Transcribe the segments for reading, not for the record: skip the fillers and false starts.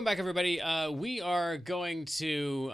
Welcome back, everybody. We are going to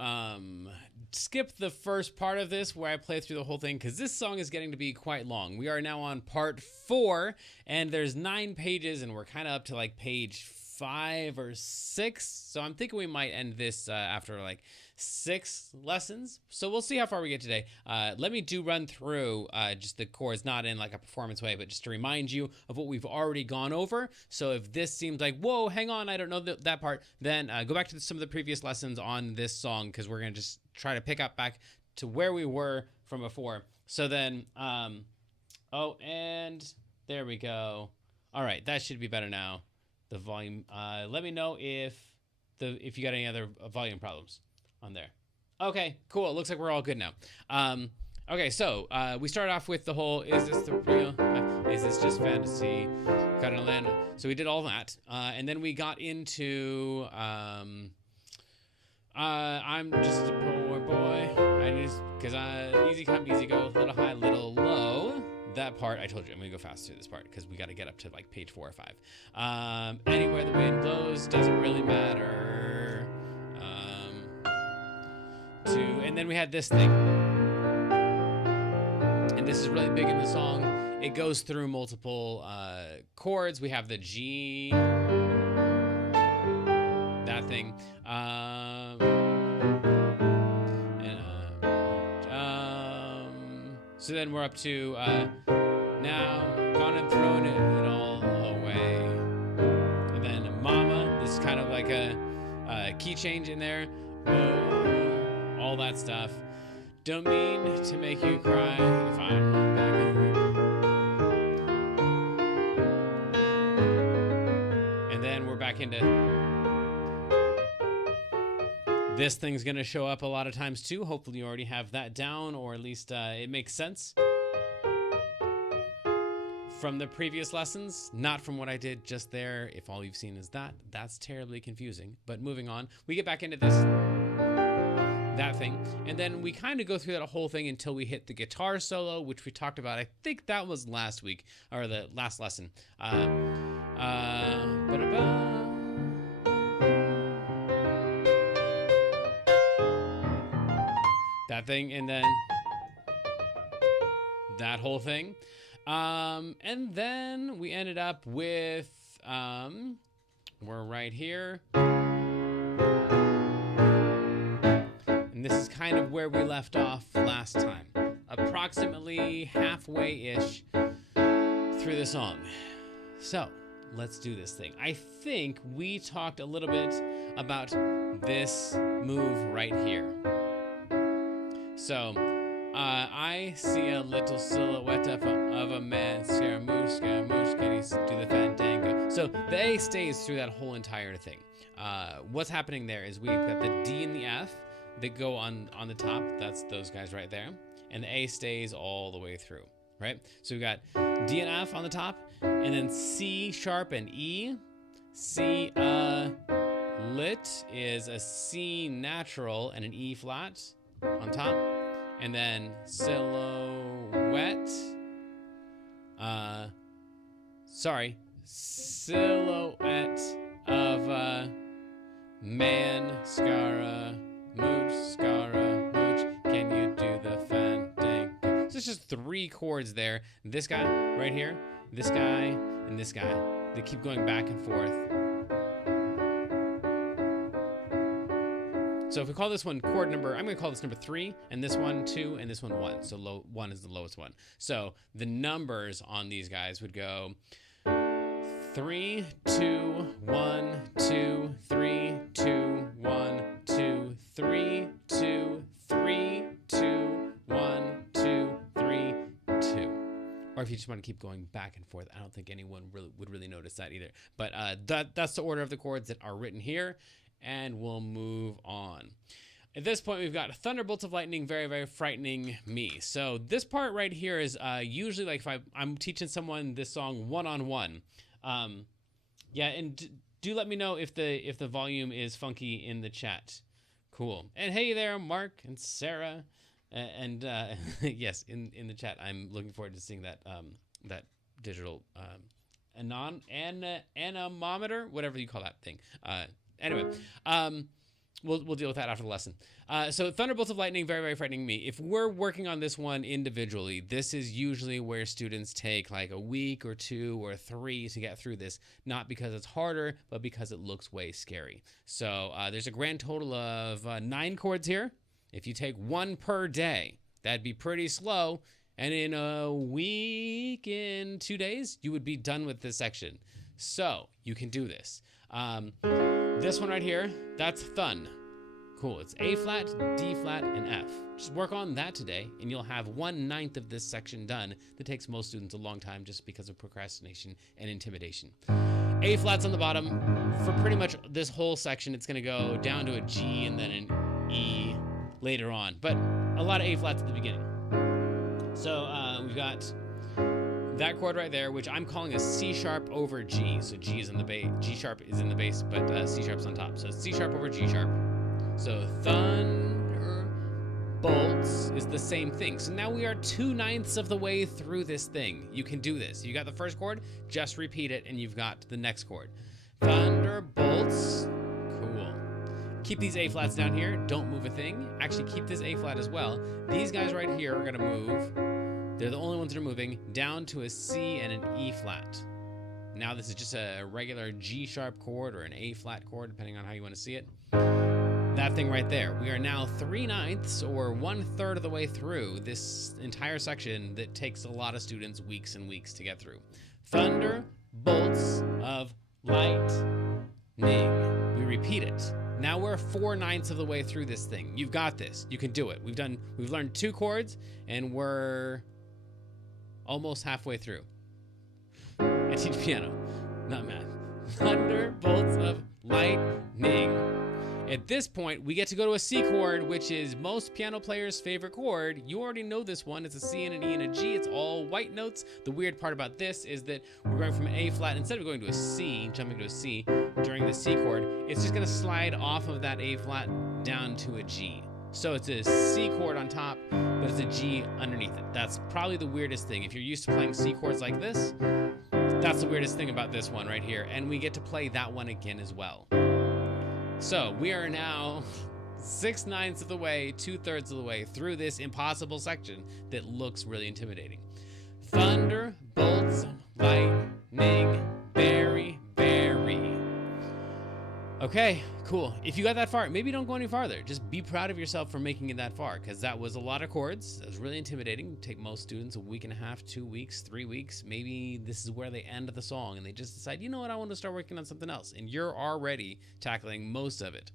skip the first part of this where I play through the whole thing because this song is getting to be quite long. We are now on part 4, and there's 9 pages, and we're kind of up to like page 5 or 6. So I'm thinking we might end this after like 6 lessons. So we'll see how far we get today. Let me run through just the chords, not in like a performance way, but just to remind you of what we've already gone over. So if this seems like, whoa, hang on, I don't know that part, then go back to some of the previous lessons on this song, because we're going to just try to pick up back to where we were from before. So then, oh, and there we go. All right, that should be better now. The volume, let me know if you got any other volume problems on there. Okay, cool. It looks like we're all good now. Okay, so we started off with the whole, is this the real, is this just fantasy? Got an Atlanta. So we did all that. And then we got into, I'm just a poor boy. Because easy come, easy go, little high, little low. That part, I told you, I'm going to go fast through this part because we got to get up to like page 4 or 5. Anywhere the wind blows, doesn't really matter. And then we had this thing. And this is really big in the song. It goes through multiple chords. We have the G, that thing. So then we're up to now gone and thrown it all away. And then Mama, this is kind of like a key change in there. Oh, all that stuff. Don't mean to make you cry if I'm back in. And then we're back into. This thing's going to show up a lot of times too. Hopefully you already have that down, or at least it makes sense from the previous lessons, not from what I did just there. If all you've seen is that, that's terribly confusing. But moving on, we get back into that thing, and then we kind of go through that whole thing until we hit the guitar solo, which we talked about. I think that was last week, or the last lesson. That thing, and then that whole thing. And then we ended up with, we're right here. And this is kind of where we left off last time. Approximately halfway-ish through the song. So, let's do this thing. I think we talked a little bit about this move right here. So, I see a little silhouette of a man. Scaramouche, can he do the fandango? So, the A stays through that whole entire thing. What's happening there is we've got the D and the F that go on the top. That's those guys right there. And the A stays all the way through, right? So, we've got D and F on the top, and then C sharp and E. C lit is a C natural and an E flat on top, and then silhouette, silhouette of a man, Scaramouche, can you do the fandango? So it's just 3 chords there. This guy right here, this guy, and this guy. They keep going back and forth. So if we call this one chord number, I'm going to call this number 3, and this one 2, and this one 1. So 1 is the lowest one. So the numbers on these guys would go 3, 2, 1, 2, 3, 2, 1, 2, 3, 2, 3, 2, 1, 2, 3, 2. Or if you just want to keep going back and forth, I don't think anyone would really notice that either. But that's the order of the chords that are written here. And we'll move on. At this point, we've got thunderbolts of lightning, very, very frightening me. So this part right here is usually like if I'm teaching someone this song one-on-one. Yeah, and do let me know if the volume is funky in the chat. Cool. And hey there, Mark and Sarah, and yes, in the chat. I'm looking forward to seeing that that digital anemometer, whatever you call that thing. Anyway, we'll deal with that after the lesson. So thunderbolts of lightning, very, very frightening me. If we're working on this one individually, this is usually where students take like a week or 2 or 3 to get through this, not because it's harder, but because it looks way scary. So there's a grand total of 9 chords here. If you take 1 per day, that'd be pretty slow. And in a week, in 2 days, you would be done with this section. So you can do this. This one right here, that's thun. Cool, it's A flat, D flat, and F. Just work on that today, and you'll have 1/9 of this section done. That takes most students a long time just because of procrastination and intimidation. A flat's on the bottom. For pretty much this whole section, it's gonna go down to a G and then an E later on, but a lot of A flats at the beginning. So we've got that chord right there, which I'm calling a C sharp over G. So G is in the bass, G sharp is in the bass, but C sharp's on top. So C sharp over G sharp. So thunderbolts is the same thing. So now we are 2/9 of the way through this thing. You can do this. You got the first chord, just repeat it, and you've got the next chord. Thunderbolts. Cool. Keep these A flats down here. Don't move a thing. Actually, keep this A flat as well. These guys right here are gonna move. They're the only ones that are moving down to a C and an E flat. Now this is just a regular G sharp chord or an A flat chord, depending on how you want to see it. That thing right there. We are now 3/9 or 1/3 of the way through this entire section that takes a lot of students weeks and weeks to get through. Thunderbolts of lightning. We repeat it. Now we're 4/9 of the way through this thing. You've got this. You can do it. We've learned 2 chords, and we're almost halfway through. I teach piano, not math. Thunderbolts of lightning. At this point, we get to go to a C chord, which is most piano players' favorite chord. You already know this one. It's a C and an E and a G. It's all white notes. The weird part about this is that we're going from an A flat, instead of going to a C, jumping to a C during the C chord, it's just gonna slide off of that A flat down to a G. So it's a C chord on top, but it's a G underneath it. That's probably the weirdest thing. If you're used to playing C chords like this, that's the weirdest thing about this one right here. And we get to play that one again as well. So we are now 6/9 of the way, 2/3 of the way through this impossible section that looks really intimidating. Thunderbolts, lightning, berry, berry. Okay, cool. If you got that far, maybe don't go any farther. Just be proud of yourself for making it that far, because that was a lot of chords. That was really intimidating. It'd take most students a week and a half, 2 weeks, 3 weeks. Maybe this is where they end the song and they just decide, you know what, I want to start working on something else. And you're already tackling most of it.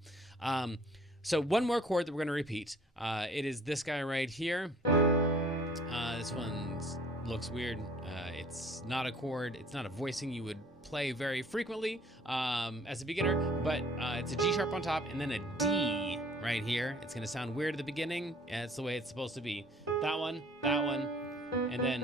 So one more chord that we're going to repeat. It is this guy right here. This one looks weird. It's not a chord. It's not a voicing you would play very frequently as a beginner, but it's a G sharp on top and then a D right here. It's gonna sound weird at the beginning, and it's the way it's supposed to be. That one, and then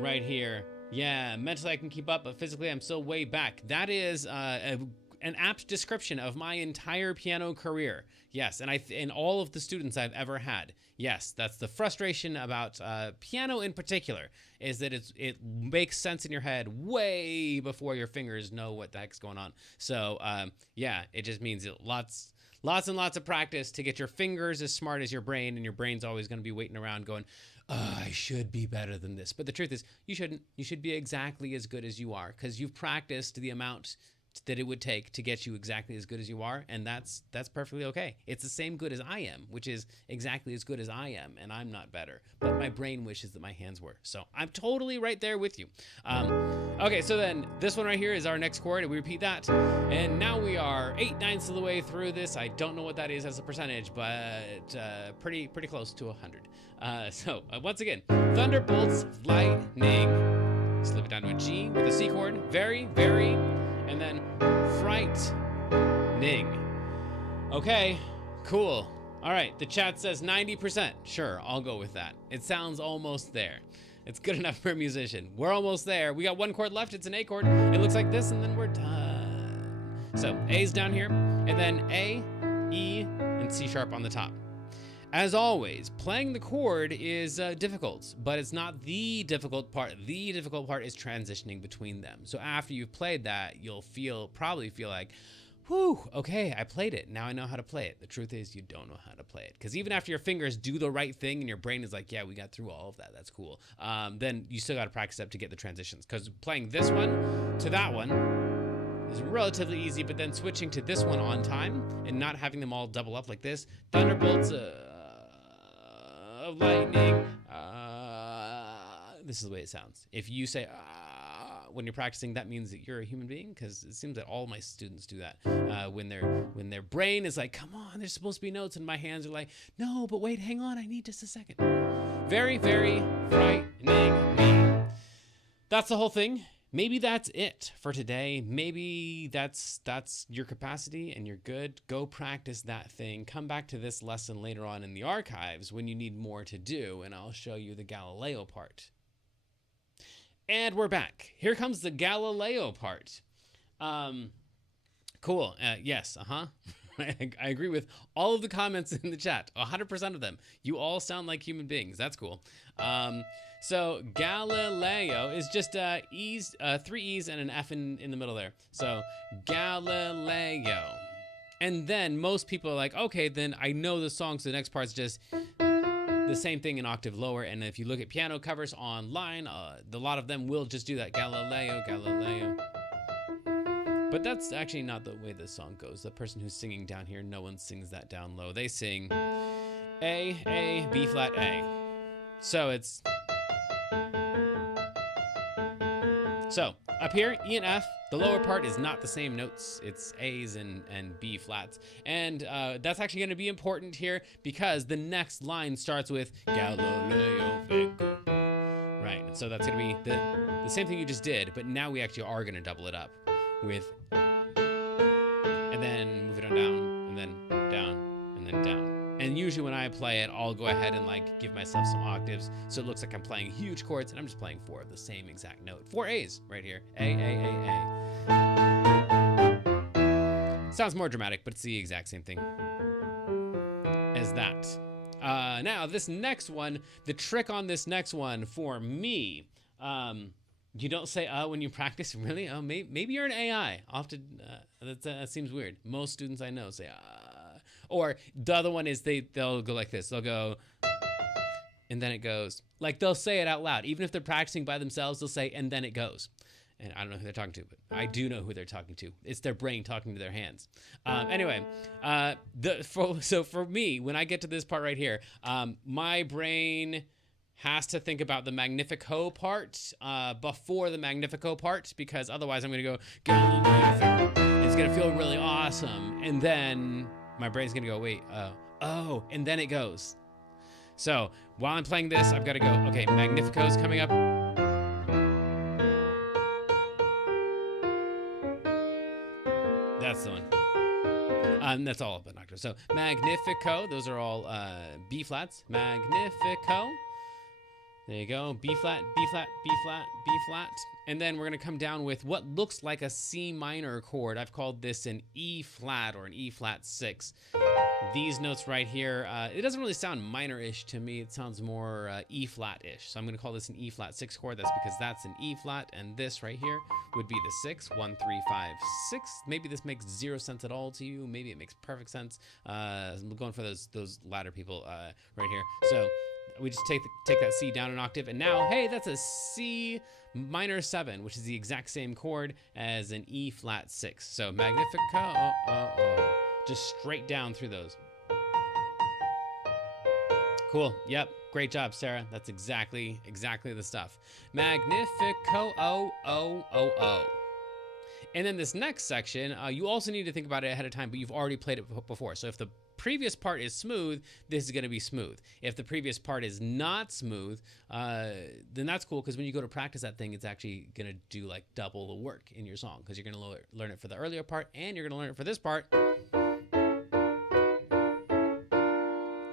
right here. Yeah, mentally I can keep up, but physically I'm still way back. That is an apt description of my entire piano career. Yes, and all of the students I've ever had. Yes, that's the frustration about piano in particular, is that it makes sense in your head way before your fingers know what the heck's going on. So yeah, it just means lots and lots of practice to get your fingers as smart as your brain, and your brain's always going to be waiting around going, I should be better than this. But the truth is, you shouldn't. You should be exactly as good as you are, because you've practiced the amount that it would take to get you exactly as good as you are, and that's perfectly okay. It's the same good as I am, which is exactly as good as I am, and I'm not better, but my brain wishes that my hands were. So I'm totally right there with you. Okay, so then this one right here is our next chord, and we repeat that, and now we are 8/9 of the way through this. I don't know what that is as a percentage, but pretty close to 100. So once again, thunderbolts, lightning, slip it down to a G with a C chord, very, very, and then frightening. Okay, cool. All right, the chat says 90%. Sure, I'll go with that. It sounds almost there. It's good enough for a musician. We're almost there. We got 1 chord left. It's an A chord. It looks like this, and then we're done. So A's down here, and then A, E, and C sharp on the top. As always, playing the chord is difficult, but it's not the difficult part. The difficult part is transitioning between them. So after you've played that, you'll probably feel like, whew, okay, I played it. Now I know how to play it. The truth is you don't know how to play it. Because even after your fingers do the right thing and your brain is like, yeah, we got through all of that. That's cool. Then you still got to practice up to get the transitions. Because playing this one to that one is relatively easy, but then switching to this one on time and not having them all double up like this. Thunderbolts of lightning. This is the way it sounds. If you say when you're practicing, that means that you're a human being, because it seems that all my students do that. When their brain is like, come on, there's supposed to be notes, and my hands are like, no, but wait, hang on, I need just a second. Very, very frightening me. That's the whole thing. Maybe that's it for today. Maybe that's your capacity and you're good. Go practice that thing. Come back to this lesson later on in the archives when you need more to do, and I'll show you the Galileo part. And we're back. Here comes the Galileo part. Cool. Yes. I agree with all of the comments in the chat. 100% of them. You all sound like human beings. That's cool. So Galileo is just E's, 3 E's and an F in the middle there. So Galileo. And then most people are like, okay, then I know the song, so the next part's just the same thing an octave lower. And if you look at piano covers online, a lot of them will just do that. Galileo, Galileo. But that's actually not the way the song goes. The person who's singing down here, no one sings that down low. They sing A, B flat, A. So it's... So up here, E and F, the lower part is not the same notes. It's A's and B flats. And that's actually going to be important here because the next line starts with Galileo Fico. Right, and so that's going to be the same thing you just did, but now we actually are going to double it up with, and then move it on down, and then down, and then down. And usually when I play it, I'll go ahead and like give myself some octaves so it looks like I'm playing huge chords, and I'm just playing 4 of the same exact note. 4 A's right here. A. Sounds more dramatic, but it's the exact same thing as that. Now this next one, the trick on this next one for me, you don't say when you practice, really? Oh, maybe you're an AI. I'll have to, that seems weird. Most students I know say or the other one is they'll go like this. They'll go, and then it goes. Like they'll say it out loud. Even if they're practicing by themselves, they'll say, and then it goes. And I don't know who they're talking to, but I do know who they're talking to. It's their brain talking to their hands. Anyway, so for me, when I get to this part right here, my brain has to think about the Magnifico part before the Magnifico part, because otherwise I'm going to go, it's going to feel really awesome. And then my brain's going to go, wait, oh, and then it goes. So while I'm playing this, I've got to go, okay, Magnifico's coming up. That's the one. That's all up an octave. So Magnifico, those are all B flats. Magnifico. There you go. B flat, B flat, B flat, B flat. And then we're going to come down with what looks like a C minor chord. I've called this an E flat or an E flat 6. These notes right here, it doesn't really sound minor-ish to me. It sounds more E flat-ish. So I'm going to call this an E flat 6 chord. That's because that's an E flat, and this right here would be the 6. 1, 3, 5, 6. Maybe this makes 0 sense at all to you. Maybe it makes perfect sense. I'm going for those latter people right here. So we just take that C down an octave, and now, hey, that's a C minor 7, which is the exact same chord as an E flat 6. So Magnifico, just straight down through those. Cool. Yep. Great job, Sarah. That's exactly the stuff. Magnifico, oh. And then this next section, you also need to think about it ahead of time, but you've already played it before. So if the previous part is smooth, this is going to be smooth. If the previous part is not smooth, then that's cool, because when you go to practice that thing, it's actually going to do like double the work in your song, because you're going to learn it for the earlier part, and you're going to learn it for this part.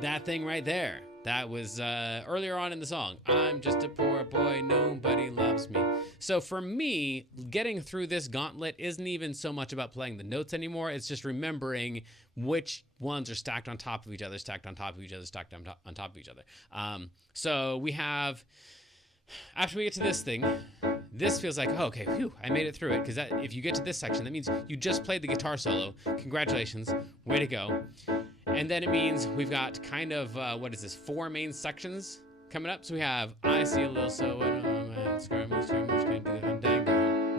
That thing right there. That was earlier on in the song. I'm just a poor boy, nobody loves me. So for me, getting through this gauntlet isn't even so much about playing the notes anymore. It's just remembering which ones are stacked on top of each other, stacked on top of each other, stacked on top of each other. So we have, after we get to this thing, this feels like, oh, okay, phew, I made it through it. Because if you get to this section, that means you just played the guitar solo. Congratulations, way to go. And then it means we've got kind of, what is this, 4 main sections coming up. So we have, I see a little so,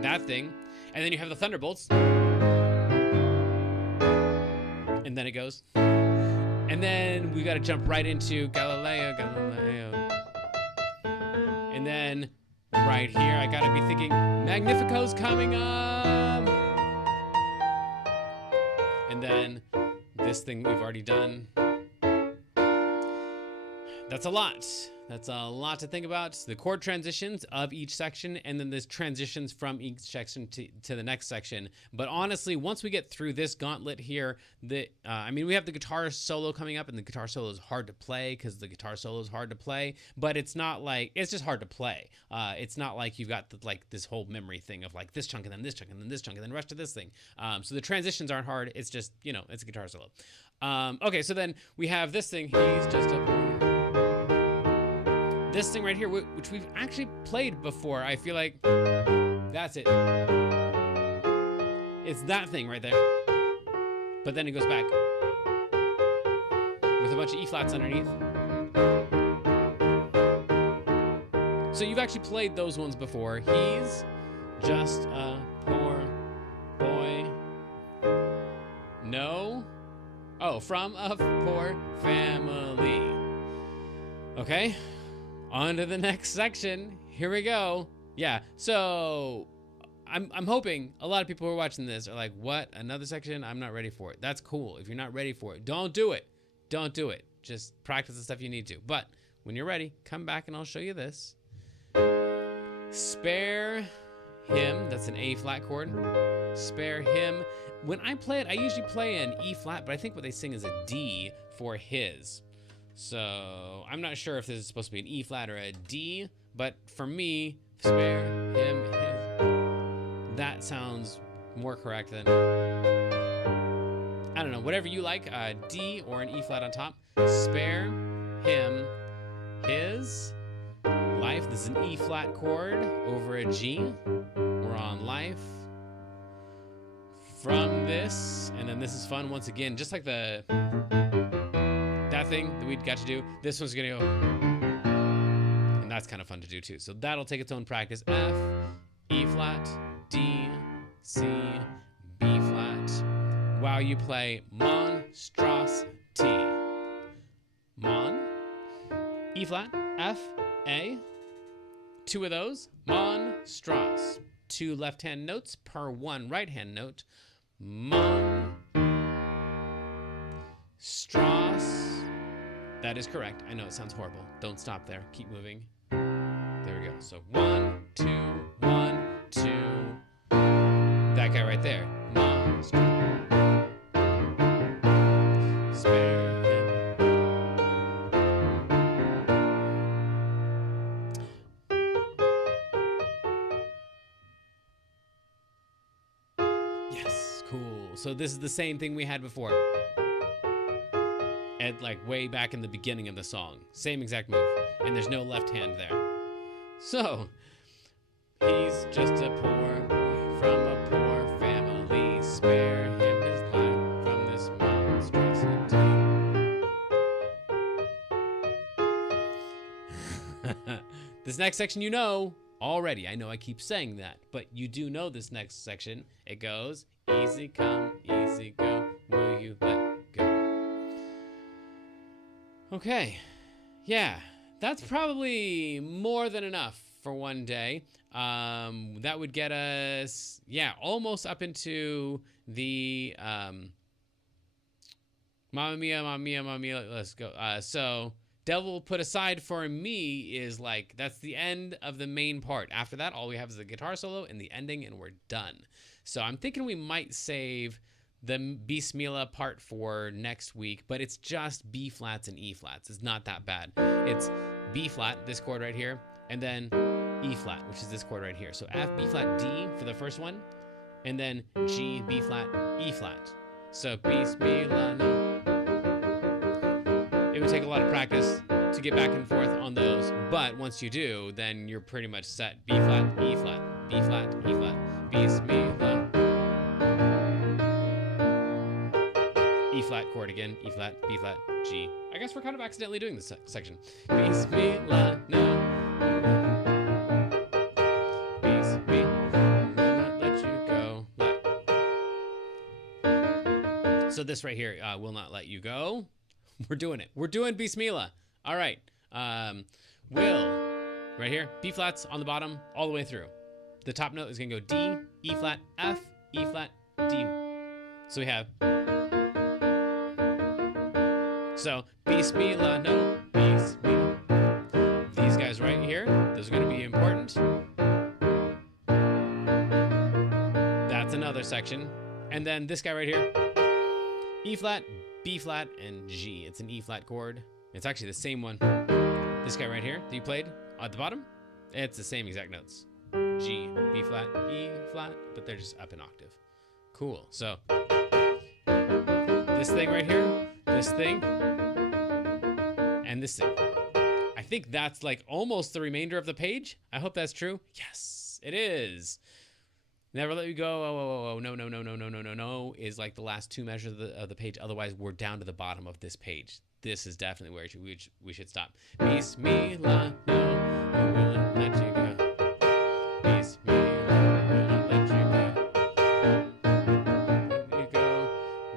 that thing. And then you have the Thunderbolts. And then it goes. And then we got to jump right into Galileo. And then right here, I got to be thinking, Magnifico's coming up. And then this thing we've already done. That's a lot. That's a lot to think about. The chord transitions of each section, and then there's transitions from each section to the next section. But honestly, once we get through this gauntlet here, I mean, we have the guitar solo coming up, and the guitar solo is hard to play because the guitar solo is hard to play. But it's not like, it's just hard to play. It's not like you've got this whole memory thing of like this chunk and then this chunk and then this chunk and then the rest of this thing. So the transitions aren't hard. It's just, you know, it's a guitar solo. Okay, so then we have this thing. He's just a... This thing right here, which we've actually played before, I feel like that's it. It's that thing right there. But then it goes back with a bunch of E flats underneath. So you've actually played those ones before. He's just a poor boy. No. Oh, from a poor family. Okay. On to the next section. Here we go. Yeah, so I'm hoping a lot of people who are watching this are like, what? Another section? I'm not ready for it. That's cool. If you're not ready for it, don't do it. Don't do it. Just practice the stuff you need to. But when you're ready, come back and I'll show you this. Spare him. That's an A flat chord. Spare him. When I play it, I usually play an E flat, but I think what they sing is a D for his. So I'm not sure if this is supposed to be an E flat or a D, but for me, spare him his. That sounds more correct than, I don't know, whatever you like, a D or an E flat on top. Spare him his life. This is an E flat chord over a G. We're on life from this, and then this is fun once again, just like that thing that we got to do. This one's gonna go, and that's kind of fun to do too. So that'll take its own practice. F, E flat, D, C, B flat. While you play monstrosity. Mon, E flat, F, A. 2 of those, monstros. 2 left-hand notes per 1 right-hand note. Mon, Strauss. That is correct. I know it sounds horrible. Don't stop there. Keep moving. There we go. So 1, 2, 1, 2. That guy right there. Monster. Spare him. Yes. Cool. So this is the same thing we had before. At like way back in the beginning of the song. Same exact move. And there's no left hand there. So, he's just a poor boy from a poor family. Spare him his life from this monstrosity. This next section you know already. I know I keep saying that, but you do know this next section. It goes, easy come, easy go. Will you let Okay, yeah, that's probably more than enough for one day. That would get us, yeah, almost up into the Mamma Mia, Mamma Mia, Mamma Mia, let's go. So Devil Put Aside for me is like, that's the end of the main part. After that, all we have is the guitar solo and the ending, and we're done. So I'm thinking we might save the Bismillah part for next week, but it's just B flats and E flats. It's not that bad. It's B flat, this chord right here, and then E flat, which is this chord right here. So F, B flat, D for the first one, and then G, B flat, E flat. So Bismillah, no. It would take a lot of practice to get back and forth on those, but once you do, then you're pretty much set. B flat, E flat, B flat, E flat, Bismillah. E flat chord again, E flat, B flat, G. I guess we're kind of accidentally doing this section. Bismillah, no. Bismillah, not let you go. So this right here will not let you go. We're doing it. We're doing Bismillah. All right. Will, right here, B flats on the bottom all the way through. The top note is going to go D, E flat, F, E flat, D. So we have. So, Bismillah, no, Bismillah. These guys right here, those are going to be important. That's another section. And then this guy right here, E flat, B flat, and G. It's an E flat chord. It's actually the same one. This guy right here that you played at the bottom, it's the same exact notes. G, B flat, E flat, but they're just up an octave. Cool. So, this thing right here, this thing, and this thing. I think that's like almost the remainder of the page. I hope that's true. Yes, it is. Never let you go. Oh, no, no, no, no, no, no, no, no is like the last two measures of the page. Otherwise, we're down to the bottom of this page. This is definitely where we should stop. Bismillah, no, I will not let you go. Bismillah, I will not let you go. Let you go,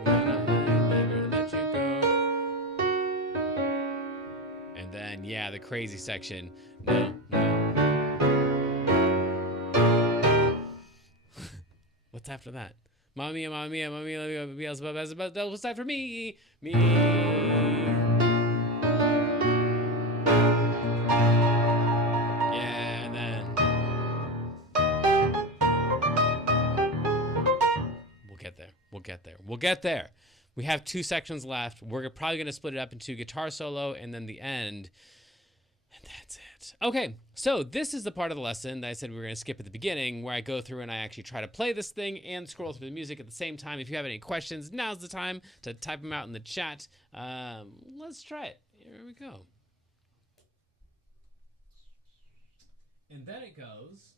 will not never let you go. And then, yeah, the crazy section. No, no. What's after that? Mamma mia, mamma mia, mamma mia, what's that for me? Me. Yeah, and then we'll get there. We'll get there. We'll get there. We have two sections left. We're probably going to split it up into guitar solo and then the end. And that's it. Okay, so this is the part of the lesson that I said we were going to skip at the beginning, where I go through and I actually try to play this thing and scroll through the music at the same time. If you have any questions, now's the time to type them out in the chat. Let's try it. Here we go. And then it goes.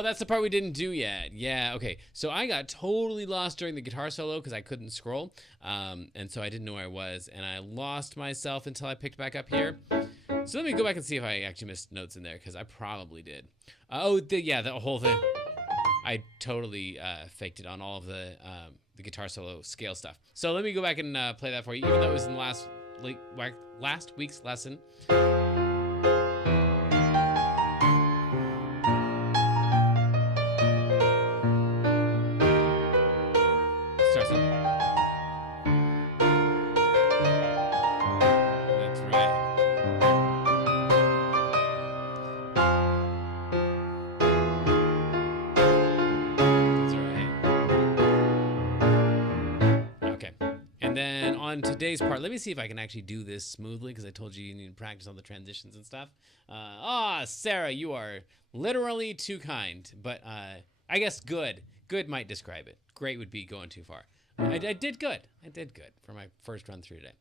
Oh, that's the part we didn't do yet. Yeah, okay. So I got totally lost during the guitar solo because I couldn't scroll. And so I didn't know where I was. And I lost myself until I picked back up here. So let me go back and see if I actually missed notes in there because I probably did. The whole thing. I totally faked it on all of the guitar solo scale stuff. So let me go back and play that for you, even though it was in last week's lesson. On today's part, let me see if I can actually do this smoothly because I told you need to practice on the transitions and stuff. Sarah, you are literally too kind, but I guess good might describe it. Great would be going too far. I did good. I did good for my first run through today.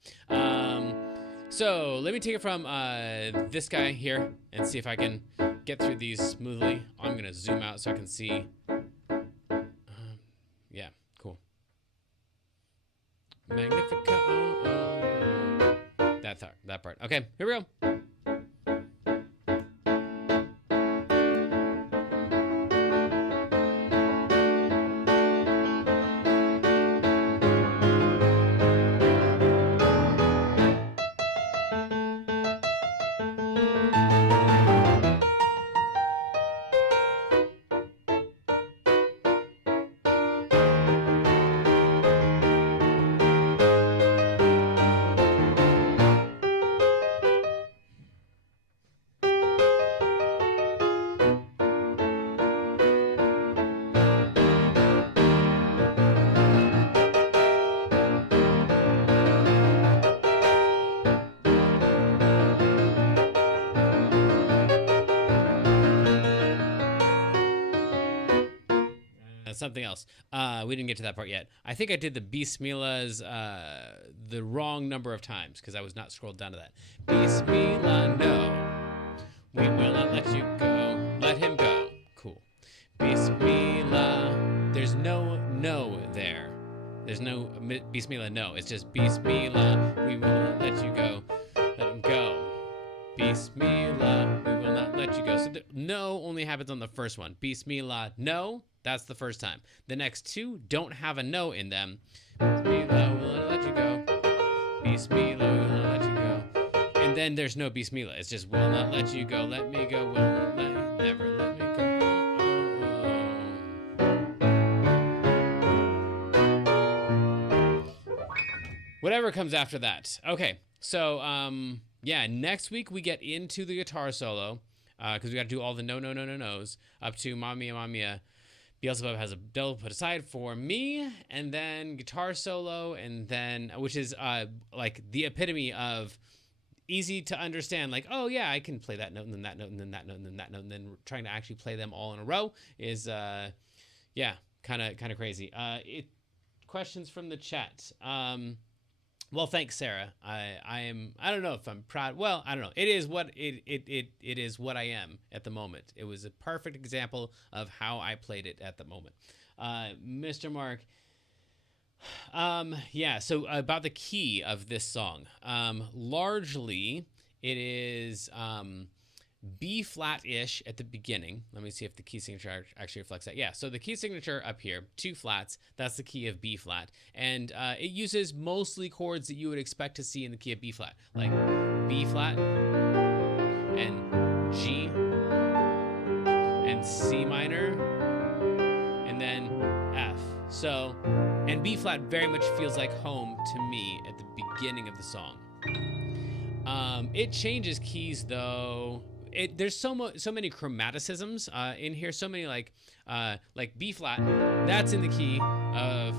So let me take it from this guy here and see if I can get through these smoothly. I'm gonna zoom out so I can see. Yeah, cool. Magnificat. That part. Okay, here we go. Something else. We didn't get to that part yet. I think I did the Bismillahs the wrong number of times because I was not scrolled down to that. Bismillah, no. We will not let you go. Let him go. Cool. Bismillah. There's no there. There's no Bismillah, no. It's just Bismillah. We will not let you go. Let him go. Bismillah. We will not let you go. So the no only happens on the first one. Bismillah, no. That's the first time. The next two don't have a no in them. Bismillah, we will not let you go. Bismillah, we will not let you go. And then there's no Bismillah. It's just will not let you go. Let me go. Will not let you. Never let me go. Whatever comes after that. Okay. So, yeah, next week we get into the guitar solo because we got to do all the no's up to Mamma Mia, Mamma Mia. Beelzebub has a devil put aside for me, and then guitar solo, and then which is like the epitome of easy to understand. Like, oh yeah, I can play that note and then that note and then that note and then that note, and then trying to actually play them all in a row is yeah, kind of crazy. Questions from the chat. Well, thanks, Sarah. I don't know if I'm proud. Well, I don't know. It is what it is what I am at the moment. It was a perfect example of how I played it at the moment. Mr. Mark. Yeah. So about the key of this song, largely it is B flat-ish at the beginning. Let me see if the key signature actually reflects that. Yeah, so the key signature up here, 2 flats, that's the key of B flat. And it uses mostly chords that you would expect to see in the key of B flat, like B flat and G and C minor and then F. So, and B flat very much feels like home to me at the beginning of the song. It changes keys though. There's so many chromaticisms in here. So many like B flat, that's in the key of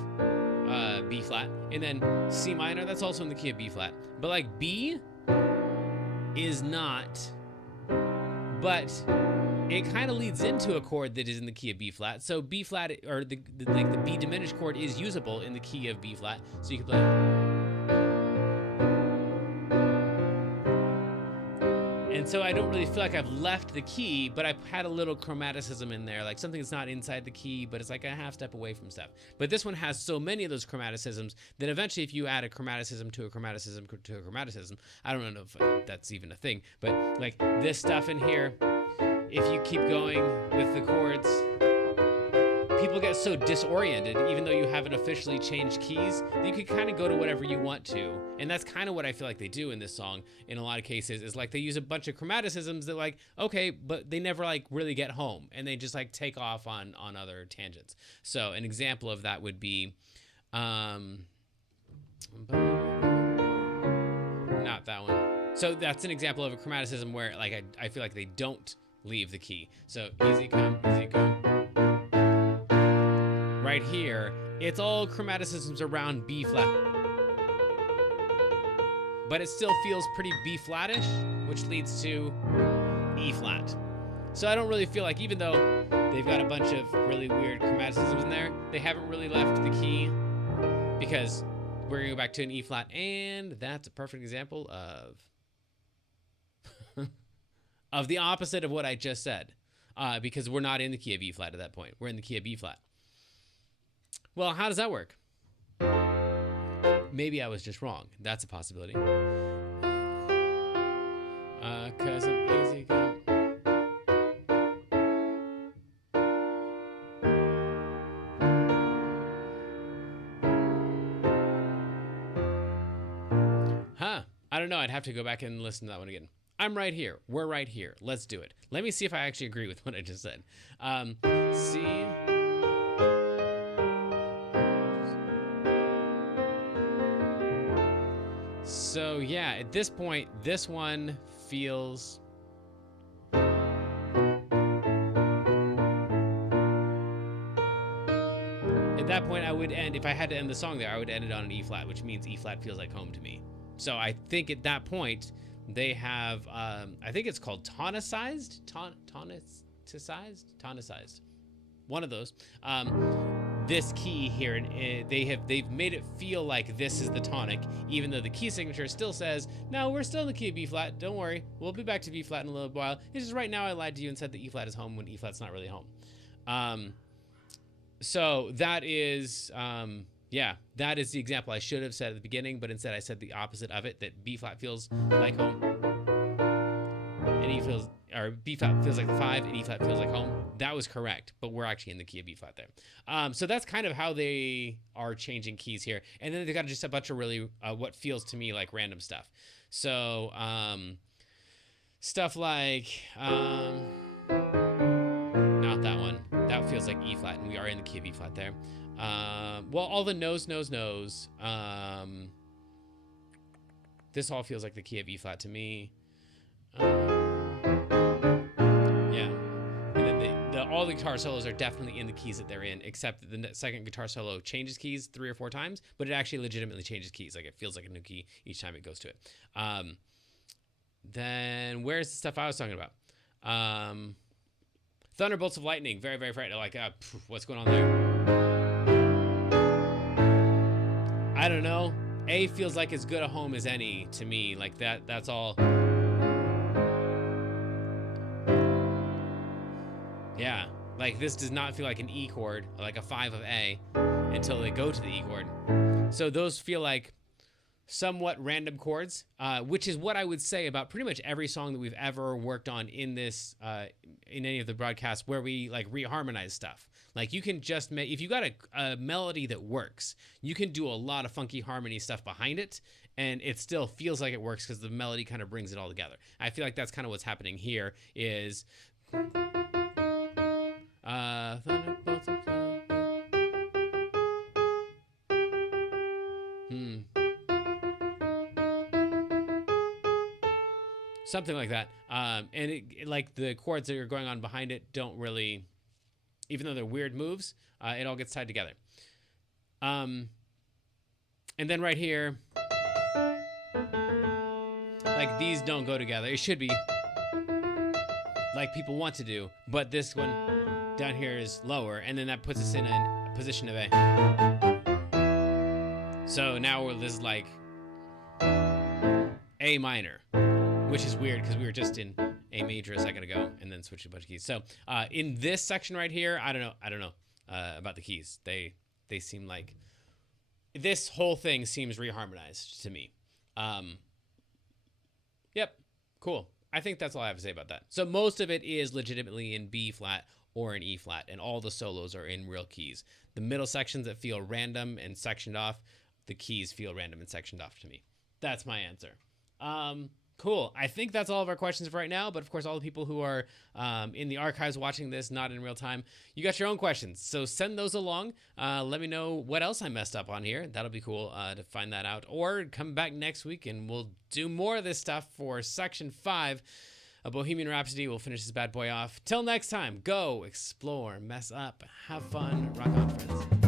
B flat, and then C minor, that's also in the key of B flat. But like B is not, but it kind of leads into a chord that is in the key of B flat. So B flat, or the B diminished chord is usable in the key of B flat. So you could play. And so I don't really feel like I've left the key, but I've had a little chromaticism in there, like something that's not inside the key, but it's like a half step away from stuff. But this one has so many of those chromaticisms that eventually if you add a chromaticism to a chromaticism to a chromaticism, I don't know if that's even a thing, but like this stuff in here, if you keep going with the chords, people get so disoriented, even though you haven't officially changed keys, that you can kind of go to whatever you want to. And that's kind of what I feel like they do in this song in a lot of cases, is like they use a bunch of chromaticisms that like, okay, but they never like really get home, and they just like take off on other tangents. So an example of that would be, not that one. So that's an example of a chromaticism where like I feel like they don't leave the key. So easy come, easy go. Right here, it's all chromaticisms around B flat, but it still feels pretty B flattish, which leads to E flat. So I don't really feel like, even though they've got a bunch of really weird chromaticisms in there, they haven't really left the key, because we're gonna go back to an E flat, and that's a perfect example of of the opposite of what I just said, because we're not in the key of E flat at that point. We're in the key of B flat. Well, how does that work? Maybe I was just wrong. That's a possibility. 'Cause I'm easy come. I don't know. I'd have to go back and listen to that one again. I'm right here. We're right here. Let's do it. Let me see if I actually agree with what I just said. C. So yeah, at this point, this one feels... At that point, I would end, if I had to end the song there, I would end it on an E flat, which means E flat feels like home to me. So I think at that point, they have, I think it's called tonicized? Tonicized? One of those. This key here, and they've made it feel like this is the tonic, even though the key signature still says, no, we're still in the key of B flat, don't worry, we'll be back to B flat in a little while. It's just right now I lied to you and said that E flat is home when E flat's not really home. So that is, yeah, that is the example I should have said at the beginning, but instead I said the opposite of it, that B flat feels like home, and E feels, or B flat feels like the 5, and E flat feels like home. That was correct, but we're actually in the key of B flat there. So that's kind of how they are changing keys here. And then they've got just a bunch of really, what feels to me like random stuff. So stuff like, not that one. That feels like E flat, and we are in the key of E flat there. Well, all the no's. This all feels like the key of E flat to me. All the guitar solos are definitely in the keys that they're in, except that the second guitar solo changes keys 3 or 4 times, but it actually legitimately changes keys. Like, it feels like a new key each time it goes to it. Then where's the stuff I was talking about? Thunderbolts of lightning, very, very frightening. Like, what's going on there? I don't know. A feels like as good a home as any to me. Like, that's all. Yeah, like this does not feel like an E chord, or like a 5 of A, until they go to the E chord. So those feel like somewhat random chords, which is what I would say about pretty much every song that we've ever worked on in this, in any of the broadcasts where we like reharmonize stuff. Like you can just make, if you got a melody that works, you can do a lot of funky harmony stuff behind it, and it still feels like it works because the melody kind of brings it all together. I feel like that's kind of what's happening here is... Something like that. And like the chords that are going on behind it don't really, even though they're weird moves, it all gets tied together. And then right here, like these don't go together. It should be like people want to do, but this one down here is lower, and then that puts us in a position of A. So now this is like A minor. which is weird because we were just in A major a second ago and then switched a bunch of keys. So in this section right here, I don't know about the keys. They seem like this whole thing seems reharmonized to me. Yep, cool. I think that's all I have to say about that. So most of it is legitimately in B flat or in E flat, and all the solos are in real keys. The middle sections that feel random and sectioned off, the keys feel random and sectioned off to me. That's my answer. Cool. I think that's all of our questions for right now. But of course, all the people who are in the archives watching this, not in real time, you got your own questions. So send those along. Let me know what else I messed up on here. That'll be cool to find that out. Or come back next week and we'll do more of this stuff for Section 5 of Bohemian Rhapsody. We'll finish this bad boy off. Till next time, go, explore, mess up, have fun, rock on, friends.